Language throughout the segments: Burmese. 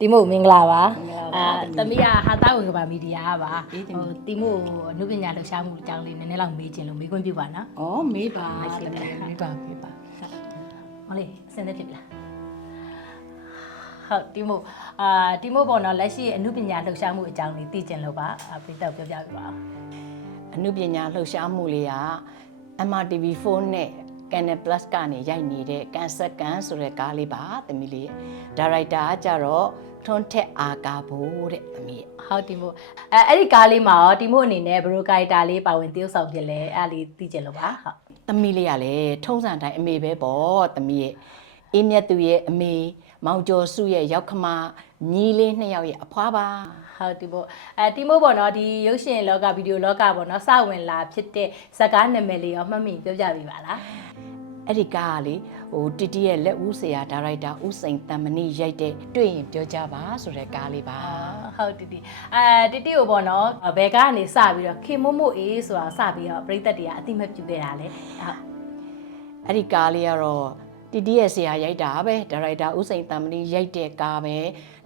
တီမို့မင်္ဂလာပါမင်္ဂလာပါအာသမီးကဟာတာဝင်ကဘာမီဒီယာပါအေးသမီးဟိုတီမို့အနုပညာလှူရှားမှုအကြောင်းလေးနည်းနည်းလောက်မေးချင်လို့မေးခွင့်ပြုပါနော်။ဩမေးပါဟုတ်တကဲ့မီးမေးပါမေးပါဟောလေအစင်းသက်ဖြစ်ပြီလားဟုတ်တီမို့အာတီမို့ပေါ့နော်လက်ရှိအနုပညာလှူရှားမှုအကြောင်းလေးသိချင်လို့ပါအာပြတော့ပြောပြပြပါဦးအနုပညာလှူရှားမှုလေးက MRTV4 နဲ့ Canal Plus ကနေရိုက်နေတဲ့ကန်ဆက်ကန်ဆိုတဲ့ကားလေးပါသမီးလေးရဲ့ဒါရိုက်တာကကြတော့ထွန်းထက်အာကာဖို့တဲ့သမီးရဲ့ဟုတ်တီမို့အဲအဲ့ဒီကားလေးမှာရောတီမို့အနေနဲ့ဘရိုကိုက်တာလေးပါဝင်တရုပ်ဆောင်ဖြစ်လဲအဲ့ဒါလေးသိချင်လို့ပါဟုတ်သမီးလေးကလည်းထုံးစံတိုင်းအမေပဲပေါ့သမီးရဲ့အေးမြတ်သူရဲ့အမေမောင်ကျော်စုရဲ့ရောက်ခမ ညီလေးနှစ်ယောက်ရဲ့အဖွားပါဟုတ်ဒီပေါ့အဲတီမို့ပေါ့နော်ဒီရုပ်ရှင်လောကဗီဒီယိုလောကပေါ့နော်စဝင်လာဖြစ်တဲ့ဇာတ်ကားနာမည်လေးရောမှတ်မိပြောပြပေးပါလားအဲ့ဒီကားကလေဟိုတီတီရဲ့လက်ဦးဆရာဒါရိုက်တာဦးစိန်တမဏိရိုက်တဲ့တွေ့ရင်ပြောကြပါဆိုတဲ့ကားလေးပါဟုတ်တီတီအဲတီတီကိုပေါ့နော်ဘယ်ကနေစပြီးတော့ခေမို့မို့အေးဆိုတာစပြီးတော့ပြိသက်တွေကအတိမတ်ပြုခဲ့တာလေဟုတ်အဲ့ဒီကားလေးကတော့ တီတီရဲ့ဆရာရိုက်တာပဲဒါရိုက်တာဦးစိန်တမဏိရိုက်တဲ့ကားပဲ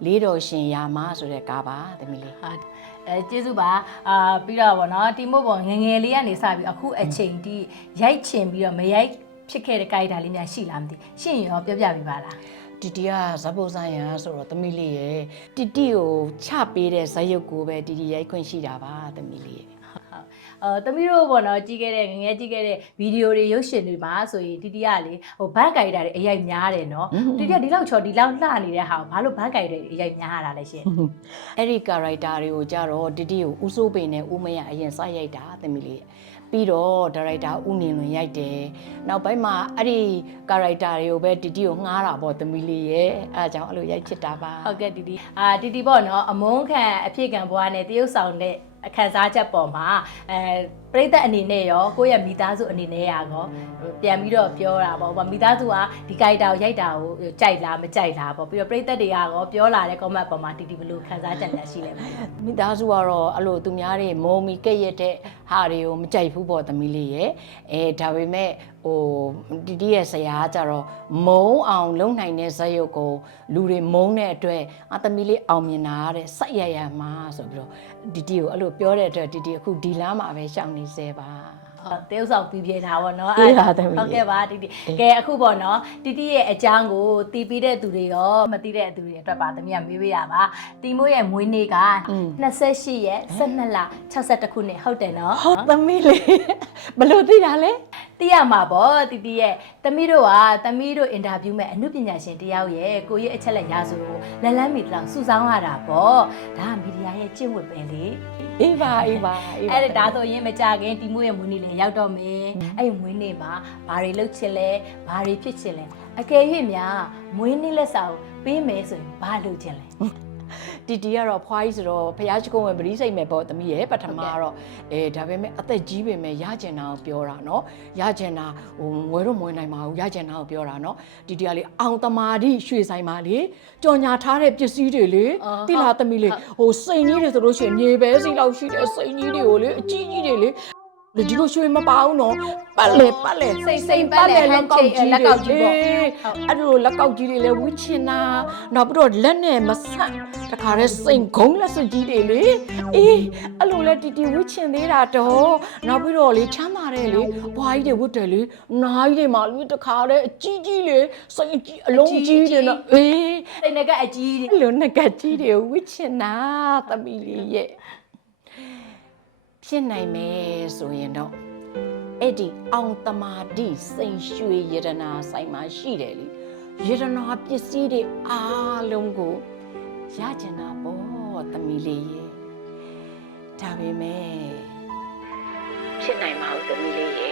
လေးတော်ရှင်ရာမဆိုတဲ့ကားပါသမီးလေးဟုတ်အဲကျေးဇူးပါအာပြီးတော့ပေါ့နော်တီမို့ပေါ့ငယ်ငယ်လေးကနေစပြီးအခုအချိန်ထိရိုက်ချင်ပြီးတော့မရိုက်ဖြစ်ခဲ့တဲ့ကြိုက်တာလေးများရှိလားမသိရှင့်ရောပြောပြပေးပါလားတီတီကဇဘုတ်ဆိုင်ရဆိုတော့သမီးလေးရဲ့တီတီကိုချပေးတဲ့ဇာတ်ရုပ်ကိုပဲတီတီရိုက်ခွင့်ရှိတာပါသမီးလေးရဲ့ ဟုတ်အဲတမီးတို့ပေါ့နော်ကြည့်ခဲ့တဲ့ငယ်ငယ်ကြည့်ခဲ့တဲ့ဗီဒီယိုတွေရုပ်ရှင်တွေမှာဆိုရင်တီတီကလေဟိုဘတ်ကြိုက်တာတွေအရိုက်များတယ်နော်တီတီကဒီလောက်ချော်ဒီလောက်လှနေတဲ့ဟာကိုဘာလို့ဘတ်ကြိုက်တယ်အရိုက်များရတာလဲရှင်အဲ့ဒီကာရိုက်တာတွေကိုကြတော့တီတီကိုဦးစိုးပိန်နဲ့ဦးမရအရင်စရိုက်တာသမီးလေးရဲ့ပြီးတော့ဒါရိုက်တာဦးနေလွင်ရိုက်တယ်နောက်ပိုင်းမှာအဲ့ဒီကာရိုက်တာတွေကိုပဲတီတီကိုငှားတာပေါ့သမီးလေးရဲ့အဲအကြောင်းအဲ့လိုရိုက်ဖြစ်တာပါဟုတ်ကဲ့တီတီအာတီတီပေါ့နော်အမုန်းခံအဖြစ်ခံဘွားနဲ့တရုပ်ဆောင်တဲ့အ ခန်းစားချက်ပေါ်မှာအဲပြိသက်အနေနဲ့ရောကိုယ့်ရဲ့မိသားစုအနေနဲ့ရောပြန်ပြီးတော့ပြောတာပေါ့မိသားစုကဒီကြိုက်တာကိုရိုက်တာကိုကြိုက်လားမကြိုက်လားပေါ့ပြီးတော့ပြိသက်တွေကရောပြောလာတဲ့ comment ပေါ်မှာတီတီဘယ်လိုခန်းစားချက်များရှိလဲမလဲမိသားစုကတော့အဲ့လိုသူများတွေမုံမီကဲ့ရက်တဲ့ဟာတွေကိုမကြိုက်ဘူးပေါ့သမီးလေးရဲ့အဲဒါပေမဲ့ဟိုတီတီရဲ့ဆရာကကြတော့မုံအောင်လုံနိုင်တဲ့ဇာတ်ရုပ်ကိုလူတွေမုံတဲ့အတွက်အသမီးလေးအောင်မြင်တာတဲ့စိုက်ရရမှာဆိုပြီးတော့တီတီကိုအဲ့လိုပြောတဲ့အတွက်တီတီအခုဒီလမ်းမှာပဲရှောင်နေစေပါဟုတ်တေးဥဆောင်ပြီးပြေတာပေါ့နော်အေးပါသမီးဟုတ်ကဲ့ပါတီတီကဲအခုပေါ့နော်တီတီရဲ့အကြောင်းကိုတီးပြီးတဲ့သူတွေရောမတီးတဲ့သူတွေအတွက်ပါသမီးကမေးပေးရပါတီမိုးရဲ့မွေးနေ့က28ရက်12လ62ခုနှစ်ဟုတ်တယ်နော်ဟုတ်သမီးလေးဘယ်လို့သိတာလဲ သိရမှာပေါ့တီတီရဲ့သမီးတို့ကသမီးတို့အင်တာဗျူးမဲ့အမှုပညာရှင်တယောက်ရဲ့ကိုရဲ့အချက်လက်ရဆိုကိုလက်လန်းမီတလောက်စုဆောင်းရတာပေါ့ဒါကမီဒီယာရဲ့ကျင့်ဝတ်ပဲလေအေးပါအေးပါအေးပါအဲ့ဒါဒါဆိုရင်မကြခင်တီမိုးရဲ့မွေးနေ့လည်းရောက်တော့မယ်အဲ့ဒီမွေးနေ့မှာဘာတွေလုပ်ချင်လဲဘာတွေဖြစ်ချင်လဲအကယ်၍များမွေးနေ့လက်စာကိုပေးမယ်ဆိုရင်ဘာလုပ်ချင်လဲ တီတီကတော့ဖွားကြီးဆိုတော့ဖျားရှိခိုးဝင်ပရိစိတ်မယ်ပေါ့သမီးရဲ့ပထမတော့အဲဒါပေမဲ့အသက်ကြီးပေမဲ့ရကျင်တာကိုပြောတာနော်ရကျင်တာဟိုငွေတော့မဝင်နိုင်ပါဘူးရကျင်တာကိုပြောတာနော်တီတီကလေအောင်သမာဓိရွှေဆိုင်ပါလေကြော်ညာထားတဲ့ပစ္စည်းတွေလေတိလာသမီးလေဟိုစိန်ကြီးတွေဆိုလို့ရှိရင်မြေပဲစီလောက်ရှိတဲ့စိန်ကြီးတွေကိုလေအကြီးကြီးတွေလေ လေဒီလိုရွှေမပါဘူးနော်ပတ်လေပတ်လေစိတ်စိတ်ပတ်လေဟန်ချိတ်လက်ကောက်ကြီးပေါ့အေးအဲ့လိုလက်ကောက်ကြီးတွေလည်းဝှချင်တာနောက်ပြီးတော့လက်နဲ့မဆန့်တခါတည်းစိန်ခုံးလက်စကြီးတွေလေအေးအဲ့လိုလဲတီတီဝှချင်သေးတာတော့နောက်ပြီးတော့လေချမ်းသာတယ်လေဘွားကြီးတွေဝှတယ်လေနားကြီးတွေမှာလေတခါတည်းအကြီးကြီးလေစိန်အကြီးအလုံးကြီးတွေနော်အေးစိတ်နဲ့ကအကြီးတွေအဲ့လိုငကကြီးတွေဝှချင်တာသမီးလေးရဲ့ ဖြစ်နိုင်မယ်ဆိုရင်တော့အဲ့ဒီအောင်တမာတိစိန်ရွှေယရနာဆိုင်မှာရှိတယ်လေယရနာပစ္စည်းတွေအားလုံးကိုရကျင်တာပေါ့သမီးလေးရေဒါပေမဲ့ဖြစ်နိုင်မှာဦးသမီးလေးရေ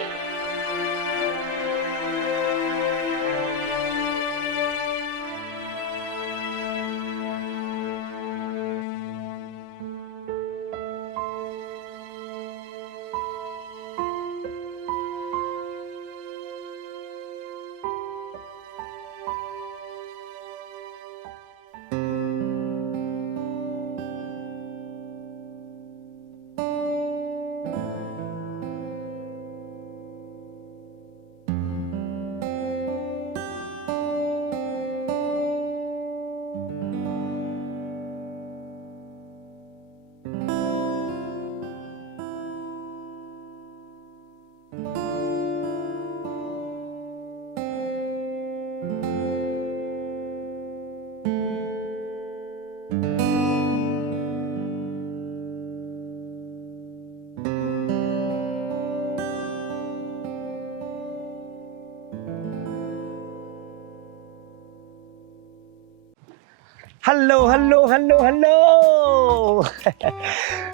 ဟယ်လိုဟယ်လိုဟယ်လိုဟယ်လို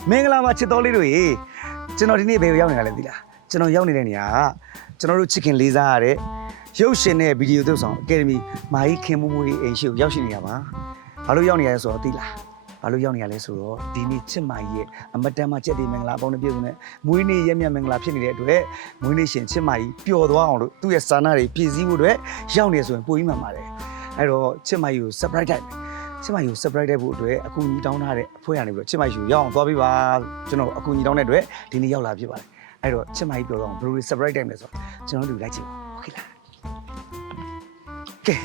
မင်္ဂလာပါချစ်တော်လေးတို့ရေကျွန်တော်ဒီနေ့ဘယ်ကိုရောက်နေတာလဲသိလားကျွန်တော်ရောက်နေတဲ့နေရာကကျွန်တော်တို့ချစ်ခင်လေးစားရတဲ့ရုပ်ရှင်နဲ့ဗီဒီယိုသုတ်ဆောင်အကယ်ဒမီမာကြီးခင်မူမူရေးအိမ်ရှိကိုရောက်ရှိနေတာပါဘာလို့ရောက်နေရလဲဆိုတော့သိလားဘာလို့ရောက်နေရလဲဆိုတော့ဒီနေ့ချစ်မကြီးရဲ့အမတန်မှချက်ဒီမင်္ဂလာပေါင်းနဲ့ပြည့်စုံတဲ့မွေးနေ့ရက်မြတ်မင်္ဂလာဖြစ်နေတဲ့အတွက်မွေးနေ့ရှင်ချစ်မကြီးပျော်သွားအောင်လို့သူ့ရဲ့စာနာတွေပြည့်စည်ဖို့အတွက်ရောက်နေဆိုရင်ပိုပြီးမှန်ပါတယ်အဲ့တော့ချစ်မကြီးကို surprise တိုက်မယ် ချစ်မယူ surprise တဲ့ဖို့အတွက်အကူအညီတောင်းထားတဲ့အဖွဲ့ကနေပြီးတော့ချစ်မယူရအောင်သွားပေးပါကျွန်တော်အကူအညီတောင်းတဲ့အတွက်ဒီနေ့ရောက်လာဖြစ်ပါတယ်အဲ့တော့ချစ်မကြီးပြောတော့ဘယ်လို surprise တိုင်းလဲဆိုတော့ကျွန်တော်တို့လိုက်ကြည့်ပါโอเคလားကဲ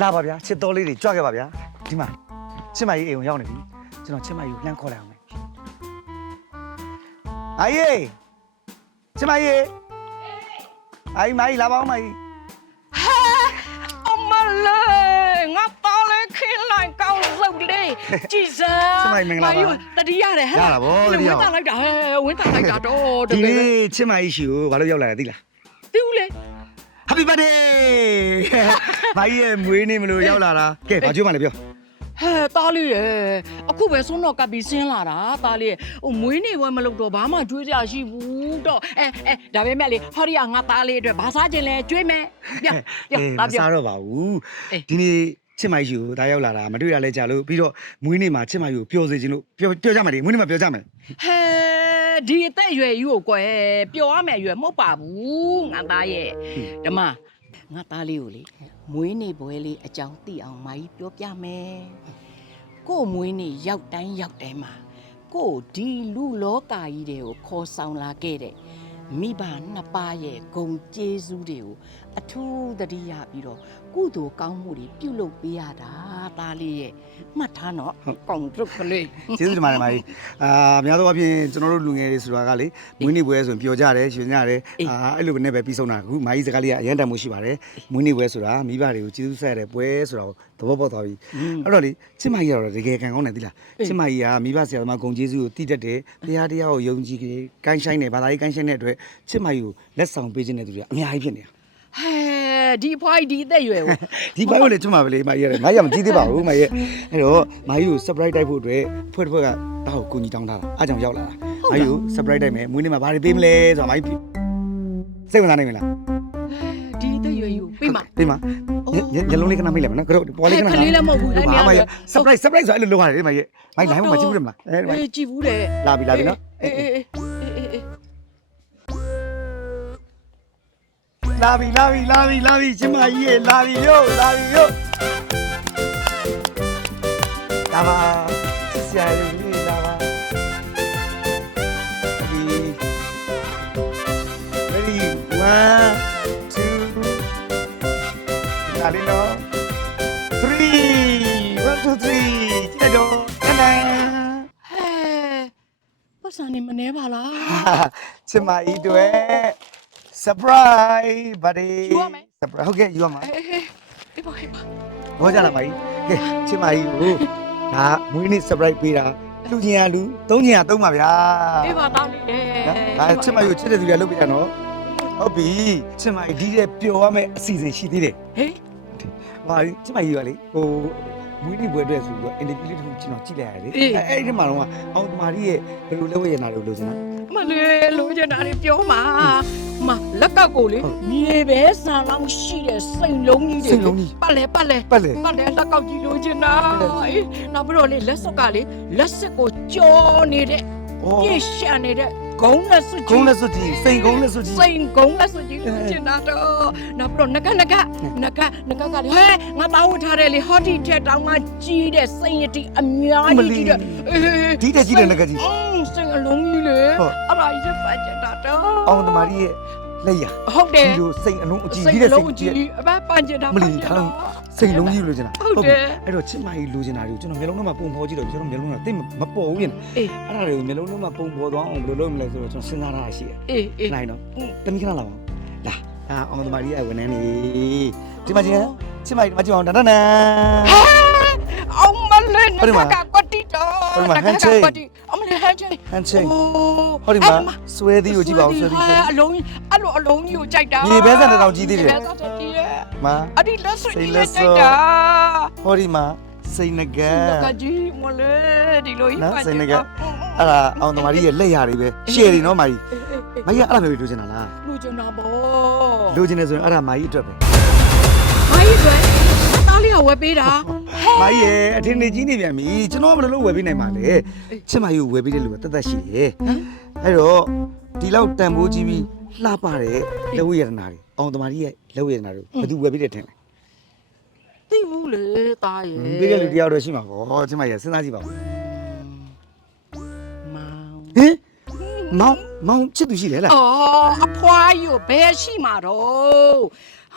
လာပါဗျာချစ်တော်လေးတွေကြွခဲ့ပါဗျာဒီမှာချစ်မကြီးအိမ်ကိုရောက်နေပြီကျွန်တော်ချစ်မယူလှမ်းခေါ်လိုက်အောင်မယ်အာယေချစ်မကြီးအိုင်မကြီးလာပါအောင်မကြီး အမလေး ကြည်စမ်းစမိုင်မင်္ဂလာပါတတိရတယ်ဟဲ့ရတာဗောတတိယဝင်းတာလိုက်တာဟဲ့ဝင်းတာလိုက်တာတော့တဒီကယ်ပဲနေ့ချစ်မကြီးရှိကိုဘာလို့ရောက်လာလဲသိလားသူလေ Happy birthday ဘာကြီးရဲ့မွေးနေ့မလို့ရောက်လာတာကဲဘာကြွမှလဲပြောဟဲ့တားလေးရဲ့အခုပဲဆုံးတော့ကပ်ပြီးဆင်းလာတာတားလေးရဲ့ဟိုမွေးနေဝဲမလုပ်တော့ဘာမှကြွေးကြရှိဘူးတော့အဲအဲဒါပေမဲ့လေဟောဒီကငါတားလေးအတွက်ဘာစားခြင်းလဲကြွေးမယ်ပြောပြောအေးတာမပြောစားတော့ပါဘူးအေး ဒီနေ့ ချစ်မကြီးကိုဒါရောက်လာတာမတွေ့ရလဲကြလို့ပြီးတော့မွေးနေ့မှာချစ်မကြီးကိုပျော်စေခြင်းလို့ပြောပြောကြမယ်ဒီမွေးနေ့မှာပြောကြမယ်ဟဲဒီအသက်အရွယ်ယူကိုကွယ်ပျော်ရမယ်အရွယ်မဟုတ်ပါဘူးငါသားရဲ့ဓမ္မငါသားလေးကိုလေမွေးနေ့ပွဲလေးအကြောင်းသိအောင်မာကြီးပြောပြမယ်ကို့မွေးနေ့ရောက်တိုင်းရောက်တိုင်းမှာကို့ဒီလူလောကကြီးတွေကိုခေါ်ဆောင်လာခဲ့တဲ့မိဘနှစ်ပါးရဲ့ဂုံကျေးဇူးတွေကိုအထူးတတိယပြီးတော့ကုသိုလ်ကောင်းမှုတွေပြုလုပ်ပေးရတာသားလေးရဲ့မှတ်ထားနော်ကောင်းတုတ်ကလေးကျေးဇူးတင်ပါတယ်မကြီးအာအများသောအားဖြင့်ကျွန်တော်တို့လူငယ်တွေဆိုတာကလေမွေးနေ့ပွဲဆိုရင်ပျော်ကြတယ်ရွှင်ကြတယ်အေးအာအဲ့လိုပဲနဲ့ပဲပြီးဆုံးတာအခုမကြီးစကားလေးကအရန်တန်မှုရှိပါတယ်မွေးနေ့ပွဲဆိုတာမိဘတွေကိုကျေးဇူးဆက်ရတဲ့ပွဲဆိုတာကိုသဘောပေါက်သွားပြီအဲ့တော့လေချစ်မကြီးကတော့တကယ်ကံကောင်းတယ်သိလားအေးချစ်မကြီးကမိဘဆရာသမားဂုံကျေးဇူးကိုတည်တတ်တယ်တရားတရားကိုယုံကြည်ကြတယ်ကိုင်းဆိုင်တယ်ဘာသာရေးကိုင်းဆိုင်တဲ့အတွက်ချစ်မကြီးကိုလက်ဆောင်ပေးခြင်းတဲ့သူတွေကအများကြီးဖြစ်နေတာ ဟဲဒီဖွားဒီအသက်အရွယ်ကို ဒီဘိုင်းကိုလည်းချစ်မပဲလေမကြီးရတယ်မကြီးကမကြည့်သေးပါဘူးမကြီးအဲ့တော့မကြီးကို surprise တိုက်ဖို့အတွက်ဖွဲ့တစ်ဖွဲ့ကတောက်ကိုကူညီတောင်းထားတာအားကြောင့်ရောက်လာတာမကြီးကို surprise တိုက်မယ်မွေးနေ့မှာဘာတွေပေးမလဲဆိုတာမကြီးစိတ်ဝင်စားနိုင်မလားဒီအသက်အရွယ်ယူပြီးမှပေးမညလုံးလေးကနမိတ်လိုက်မနော်ကတော့ပေါ်လေးကနခလေးလည်းမဟုတ်ဘူးအဲ့နေရာမကြီး surprise surprise ဆိုအဲ့လိုလုပ်ရတယ်မကြီးမကြီးလိုင်းမှာကြည့်ဘူးတယ်မလားအဲ့အေးကြည့်ဘူးလေလာပြီလာပြီနော် အေးအေးအေးအေးအေး လာပြီလာပြီလာပြီလာပြီချင်းမကြီးရေလာပြီရောလာပြီရောလာပါဆရာလေးလာပါဒီ ready one two လာပြီနော် three one two three ကြည့်တော့တန်တန်ဟဲပတ်စံနေမနေပါလားချစ်မကြီးတွေ surprise buddy ယူရမယ် surprise ဟုတ်ကဲ့ယူရမှာအေးအေးအေးပါအေးပါဘောကြလားမကြီးကဲချစ်မကြီးကိုဒါမွေးနေ့ surprise ပေးတာလူချင်းရလူသုံးချင်းရသုံးပါဗျာအေးပါတောင်းနေတယ်နော်ဒါချစ်မကြီးကိုချစ်တဲ့သူတွေလုပ်ပြကြနော်ဟုတ်ပြီချစ်မကြီးဒီတဲ့ပျော်ရမယ့်အစီအစဉ်ရှိသေးတယ်ဟေးဟာချစ်မကြီးကလေဟို မွေးနေ့ပွဲအတွက်ဆိုပြီးတော့ interview လေးတစ်ခုကျွန်တော်ကြည့်လိုက်ရတယ်လေအဲအဲ့ဒီမှာတော့အောင်တမာရီရဲ့ဘယ်လိုလုပ်ရနာလို့လို့စမ်း မလေးလိုချင်တာတွေပြောမှာမလက်ကောက်ကိုလေဟုတ်မြေပဲဆန်လောင်းရှိတဲ့စိန်လုံးကြီးတွေစိတ်လုံးကြီး ပတ်လဲပတ်လဲပတ်လေ ပတ်လဲလက်ကောက်ကြီးလိုချင်တာအေးနောက်ပြီးတော့လေလက်စွပ်ကလေလက်စစ်ကိုကြောနေတဲ့ဩ ပြည့်ရှံနေတဲ့ ဂုံးလက်စွပ်ကြီးကုန်းလက်စွပ်ကြီးစိန်ကုန်းလက်စွပ်ကြီးစိန်ဂုံးလက်စွပ်ကြီးလိုချင်တာတော့နောက်ပြီးတော့ငကငကငကငကကလေဟဲငါတောင်းဝထားတယ်လေဟောဒီတဲ့တောင်းကကြီးတဲ့စိန်ရတိအများကြီးကြီးတဲ့အေးဒီတဲ့ကြီးတဲ့ငကကြီးအင်းစိန်အလုံးကြီးလေဟုတ်အဲ့ဒါကြီးပတ်ချင်တာတော့အောင်တမာရီရဲ့လက်ရဟုတ်တယ်ဒီလိုစိတ်အလုံးအကြီးစိကြီးတ်တဲ့စိလုံးတ်ကြီးကြီးအမပန်ချင်တာမလီပန်ချင်ထားတာ စိတ်လုံးကြီးလိုချင်တာဟုတ်တယ်အဲ့တော့ချစ်မကြီးလိုချင်တာတွေကိုကျွန်တော်မျိုးလုံးထဲမှာပုံဖော်ကြည့်တော့ကျွန်တော်မျိုးလုံးထဲတိတ်မပေါ်ဘူးပြင်အေးအဲ့ဒါတွေကိုမျိုးလုံးထဲမှာပုံဖော်သွားအောင်ဘယ်လိုလုပ်မလဲဆိုတော့ကျွန်တော်စဉ်းစားထားတာရှိတယ်အေးအေးနိုင်တော့တမီးခဏလာပါဦးလာအာအောင်တမာရီရဲ့ဝန်ထမ်းနေဒီမှာချင်းချစ်မကြီးဒီမှာကြည့်အောင်တန်တန်တန်အောင်မလေးဟုတ်တယ်မနကကွတီတော့ဟုတ်တယ်မနက handshake ကွတီအမလေးဟန်ချေဟန်ချင်းအိုးဟောဒီမှာဆွဲသီးကိုကြည့်ပါဦးဆွဲသီးဆွဲသီးအလုံးကြီး အဲ့လိုအလုံးကြီးကိုကြိုက်တာမြေပဲစံတစ်တောင်ကြီးသေးတယ်မြေပဲစံတစ်ကြီးရဲ့မှာအဲ့ဒီလက်စွပ်စိတ်ကြီးလက်နဲ့စွပ်ကြိုက်တာဟောဒီမှာစိစိန်နဂကတ်ကြီးမလဲဒီလိုကြီးနော်ပါစိန်နဂတ်အဲ့ဒါအောင်သမารကြီးရဲ့လက်ရတွေပဲရှယ်တွေနော်မာကြီးမာကြီးကအဲ့ဒါမျိုးလိုချင်တာလားလူကျင်တာပေါ့လိုချင်တယ်ဆိုရင်အဲ့ဒါမာကြီးအတွက်ပဲဘာကြီးတွေတားလေးကဝယ်ပေးတာမာကြီးရဲ့အထင်နေကြီးနေပြန်ပြီကျွန်တော်ကဘယ်လိုလုပ်ဝယ်ပေးနိုင်မှာလဲချစ်မာကြီးကိုဝယ်ပေးတဲ့လူကတသက်ရှိတယ်အဲ့တော့ဒီလောက်တန်ဖိုးကြီးပြီး လှပတဲ့လက်ဝဲရတနာတွေအောင်သမารကြီးရဲ့လက်ဝဲရတနာတွေဘယ်သူဝယ်ပေးတယ်ထင်လဲသိဘူးလေတားရဲ့ပေးတဲ့လူတယောက်တော့ရှိမှာပေါ့ချစ်မာကြီးကစဉ်းစားကြည့်ပါဦးမောင်ဟင်မောင်မောင်ချစ်သူရှိတယ်လားအော်အဖွားယူဘယ်ရှိမှာတော့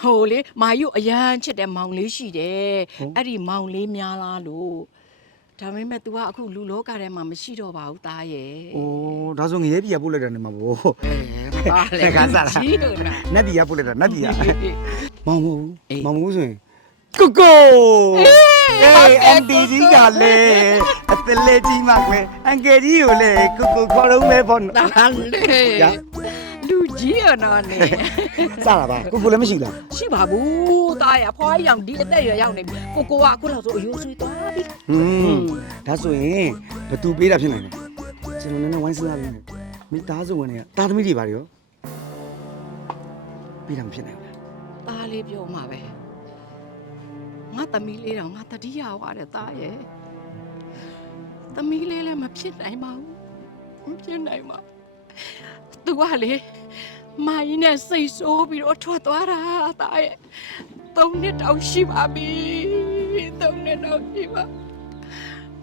ဟိုလေမာယူအရန်ချစ်တဲ့မောင်လေးရှိတယ်အဲ့ဒီမောင်လေးများလားလို့ ဒါပေမဲ့ तू ကအခုလူလောကထဲမှာမရှိတော့ပါဘူးတားရဲ့။အိုးဒါဆိုငရဲပြည်ကပို့လိုက်တာနေမှာဗောပါလေကစားလားကြီးတော့လား။နတ်ပြည်ကပို့လိုက်တာနတ်ပြည်ကမောင်မဟုတ်အေးဘူးမောင်မဟုတ်ဆိုရင်ကိုကိုအေးအန်တီကြီးကလေအသလေးကြီးမကွယ်အန်ကယ်ကြီးကိုလေကိုကိုခေါ်တော့မဲပေါ့နော်တာလေရလူ ကြီးရနာနေစတာပါကိုကိုလည်းမရှိလားရှိပါဘူးတားရအဖွားရောင်ဒီအသက်အရွယ်ရောက်နေပြီကိုကိုကအခုလောက်ဆိုအယိုးဆွေးသွားပြီဟွန်းဒါဆိုရင်ဘသူပေးတာဖြစ်နိုင်တယ်ကျွန်တော်လည်းဝိုင်းစလာပြီမိသားစုဝင်တွေကတာသမီတွေပါရောပေးတာမဖြစ်နိုင်ဘူးတားလေးပြောမှာပဲငါသမီးလေးတော့ငါတတိယဝါတဲ့တားရဲ့သမီးလေးလည်းမဖြစ်နိုင်ပါဘူးမဖြစ်နိုင်ပါသူကလေ မိုင်းနဲ့စိတ်ဆိုးပြီးတော့ထွက်သွားတာတားရဲ့သုံးနှစ်တောင်ရှိပါပြီသုံးနှစ်တောင်ရှိပါ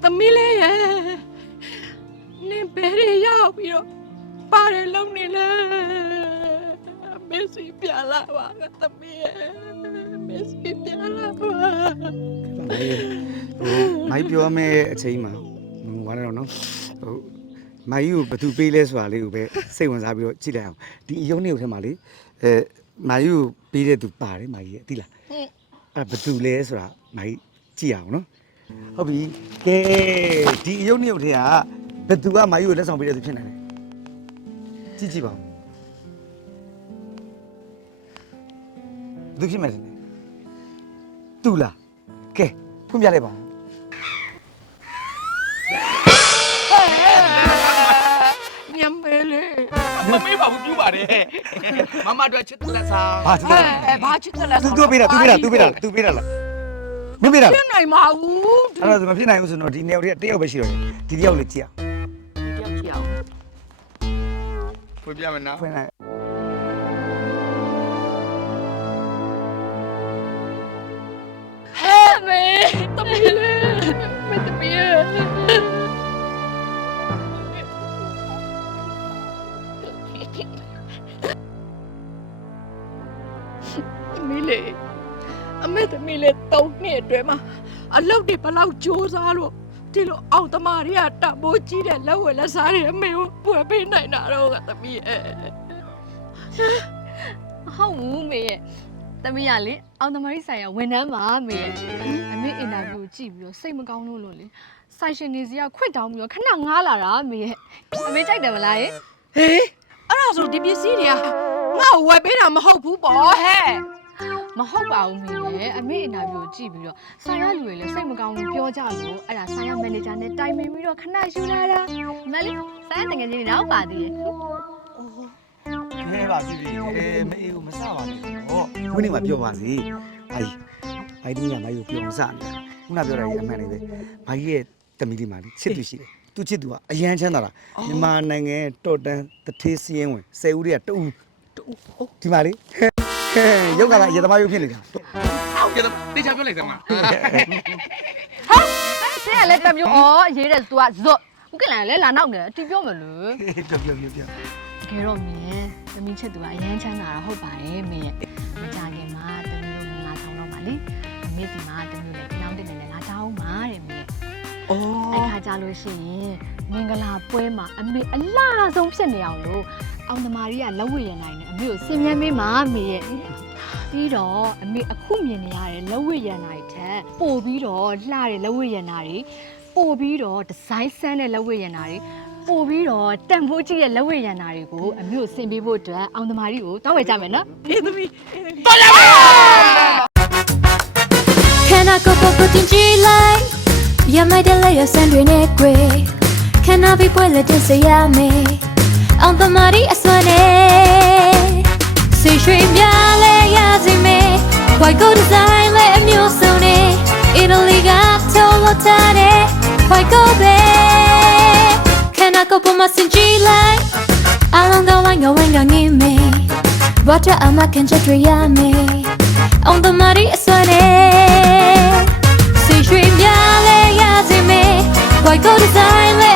သမီးလေးရဲ့နင်ဘယ်ရရောက်ပြီးတော့ပါတယ်လုံးနေလဲမက်ဆီပြလာပါကသမီးရဲ့မက်ဆီပြလာပါဟိုမိုင်းပြောမယ်အချိန်မှာဟိုဘာလဲတော့နော်ဟို မိုင်းကိုဘသူပေးလဲဆိုတာလေးကိုပဲစိတ်ဝင်စားပြီးတော့ကြည့်လိုက်အောင်ဒီအယုံနေကိုထဲမှာလေအဲမိုင်းကိုပေးတဲ့သူပါတယ်မိုင်းရဲ့သိလားအဲ့ဘသူလဲဆိုတာမိုင်းကြည့်အောင်နော်ဟုတ်ပြီကဲဒီအယုံနေကိုထဲကဘသူကမိုင်းကိုလက်ဆောင်ပေးတဲ့သူဖြစ်နေတယ်ကြည့်ကြည့်ပါဦးဘသူဖြစ်မယ်လဲသူလားကဲဖွင့်ပြလိုက်ပါ မမေးပါဘူးပြူပါတယ်မမတို့ချစ်တဲ့လက်စားဘာသူလဲအဲဘာချစ်တယ်လဲသူသူပေးတာသူပေးတာသူပေးတာသူပေးတာလားမင်းပေးတာပြလားနိုင်ပါဘူးအဲ့တော့မဖြစ်နိုင်ဘူးဆိုတော့ဒီနေရာတွေကတယောက်ပဲရှိတော့တယ်ဒီတယောက်လေးကြည့်အောင်တယောက်ကြည့်အောင်ဖွင့်ပြမယ်နော်ဖွင့်လိုက်ဟဲ့မေသမီးလေးမေသမီးရဲ့သမီး ၃နှစ်အတွင်းမှာအလုပ်တွေဘလောက်ကြိုးစားလို့ဒီလိုအောင်သမားတွေကတမိုးကြီးတဲ့လက်ဝယ်လက်စားတွေအမေကိုပွေပေးနိုင်တာတော့ကသမီးရဲ့ဟုတ်ဘူးမေရဲ့သမီးကလေအောင်သမီးဆိုင်ရာဝန်ထမ်းပါမေရဲ့အမေအင်တာဗျူးကြည့်ပြီးတော့စိတ်မကောင်းလို့လို့လေဆိုင်ရှင်နေစီကခွင့်တောင်းပြီးတော့ခဏငားလာတာမေရဲ့အမေကြိုက်တယ်မလားဟေးအဲ့ဒါဆိုဒီပစ္စည်းတွေကငါ့ကိုဝယ်ပေးတာမဟုတ်ဘူးပေါ့ဟဲ့ မဟုတ်ပါဘူးမေရဲ့အမေအင်တာဗျူးကြည့်ပြီးတော့ဆိုင်ရလူတွေလည်းစိတ်မကောင်းဘူးပြောကြလို့အဲ့ဒါဆိုင်ရမန်နေဂျာနဲ့တိုင်ပင်ပြီးတော့ခဏယူလာတာမလေးဆိုင်ရတကယ်ချင်းတော့ပါသေးရဲ့ခဲပါစီစီအဲမအေးကိုမစပါနဲ့ဟောခုနေ့မှပြောပါစီအိုင်အိုင်ဒီကမိုင်းကိုပြောမစနဲ့ခုနပြောတာကြီးအမှန်လေးပဲမိုင်းရဲ့တမီးလေးမှလေချစ်သူရှိတယ်သူချစ်သူကအရန်ချမ်းသာတာမြန်မာနိုင်ငံတော်တန်တထေးစည်းရင်ဝင်ဆယ်ဦးတည်းကတူတူဒီမှာလေ ရုပ်ကလာရေသမားရုပ်ဖြစ်နေတာအောက်ကြတော့တေချာပြောလိုက်စမ်းမဆရာလည်းတမျိုးဩရေးတယ် तू ကဇွတ်ဦးကလည်းလည်းလာနောက်နေတီပြောမလို့ပြောပြောပြောပြောတကယ်တော့မင်းသမီးချက်သူကအရန်ချမ်းသာတာဟုတ်ပါတယ်မင်းရဲ့မကြခင်မှာသမီးတို့မင်္ဂလာဆောင်တော့ပါလေအမေစီမှာသမီးလည်းကြောင်းတင်နေလည်းလာကြအောင်ပါတဲ့မင်းအော်အဲ့ခါကြလို့ရှိရင်မင်္ဂလာပွဲမှာအမေအလားဆုံးဖြစ်နေအောင်လို့ အောင်သမားကြီးကလက်ဝဲရနိုင်တယ်အမေကိုစင်မြန်းမေးမှာအမေရဲ့ပြီးတော့အမေအခုမြင်နေရတဲ့လက်ဝဲရနိုင်ထက်ပို့ပြီးတော့လှတဲ့လက်ဝဲရနာတွေပို့ပြီးတော့ဒီဇိုင်းဆန်းတဲ့လက်ဝဲရနာတွေပို့ပြီးတော့တန်ဖိုးကြီးရဲ့လက်ဝဲရနာတွေကိုအမေကိုဆင်ပေးဖို့အတွက်အောင်သမားကြီးကိုတောင်းဝယ်ကြမယ်နော်ဒီသမီး Can I go for putting G line? ရမိုက်တဲ့လက်ရဆန်တွေနဲ့ကွယ်ခဏပြီးပွဲလက်တင်စေရမယ် အောင်တမာရီအစွမ်းနဲ့ဆွေရွှေပြလဲရစီမယ် White gold design လဲအမျိုးစုံနဲ့ Italy ကထုတ်လို့ထားတဲ့ White gold ပဲခဏကပုံမစင်ကြည့်လိုက်အလုံးကဝိုင်းကဝိုင်းကငင်းမယ် Water အမကန်ချက်တွေရမယ်အောင်တမာရီအစွမ်းနဲ့ဆွေရွှေပြလဲရစီမယ် White gold design လဲ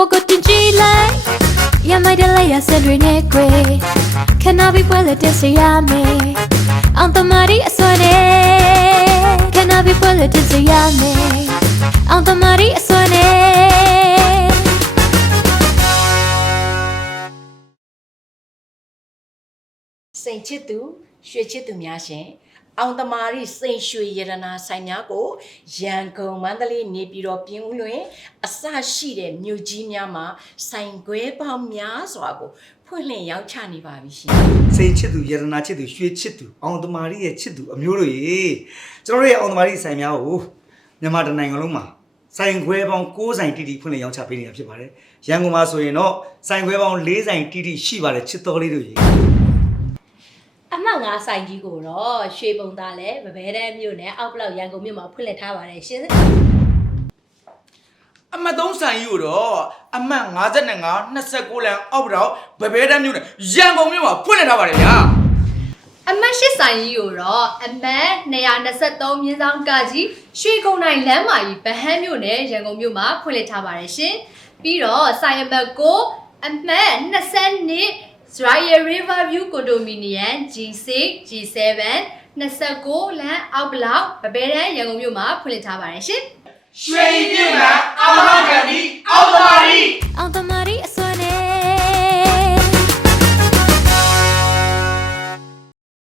ကပုံကတင်ကြည့်လိုက်ရမိုက်တဲ့လက်ရဆက်တွေနဲ့ကွယ်ခဏပြီးပွဲလက်တက်စေရမယ်အောင်တမာရီအစွမ်းနဲ့ခဏပြီးပွဲလက်တက်စေရမယ်အောင်တမာရီအစွမ်းနဲ့စိန်ချစ်သူရွှေချစ်သူများရှင် အောင်တမာရီစိန်ရွှေရတနာဆိုင်များကိုရန်ကုန်မန္တလေးနေပြည်တော်ပြင်ဦးလွင်အစရှိတဲ့မြို့ကြီးများမှာဆိုင်ခွဲပေါင်းများစွာကိုဖွင့်လှစ်ရောက်ချနေပါပြီရှင်စိန်ချစ်သူရတနာချစ်သူရွှေချစ်သူအောင်တမာရီရဲ့ချစ်သူအမျိုးတို့ရေကျွန်တော်တို့ရဲ့အောင်တမာရီဆိုင်များကိုမြန်မာတိုင်းနိုင်ငံလုံးမှာဆိုင်ခွဲပေါင်း6ဆိုင်တိတိဖွင့်လှစ်ရောင်းချပေးနေတာဖြစ်ပါတယ်ရန်ကုန်မှာဆိုရင်တော့ဆိုင်ခွဲပေါင်း4ဆိုင်တိတိရှိပါတယ်ချစ်တော်လေးတို့ရေ မှတ်ငါဆိုင်ကြီးကိုတော့ရွှေပုံသားလဲဗဘဲတန်းမြို့နယ်အောက်ဘလောက်ရန်ကုန်မြို့မှာဖွင့်လှစ်ထားပါတယ်ရှင်အမှတ်3ဆိုင်ကြီးကိုတော့အမှတ်55 29လမ်းအောက်တော့ဗဘဲတန်းမြို့နယ်ရန်ကုန်မြို့မှာဖွင့်လှစ်ထားပါတယ်ဗျာအမတ်ရှိဆိုင်ကြီးကိုတော့အမတ်223မြင်းဆောင်ကကြီးရွှေကုန်းနိုင်လမ်းမကြီးဗဟန်းမြို့နယ်ရန်ကုန်မြို့မှာဖွင့်လှစ်ထားပါတယ်ရှင်။ပြီးတော့ဆိုင်အမတ်ကိုအမတ်22 Royal River View Condominium G6 G7 29လမ်းအောက်ဘလောက်ဗဘဲတန်းရန်ကုန်မြို့မှာဖွင့်လှစ်ထားပါတယ်ရှင်။ရွှေပြည်မှာအောက်ဟောင်းကန်ဒီအောက်သမารီအောင်တမာရီအစွမ်းနဲ့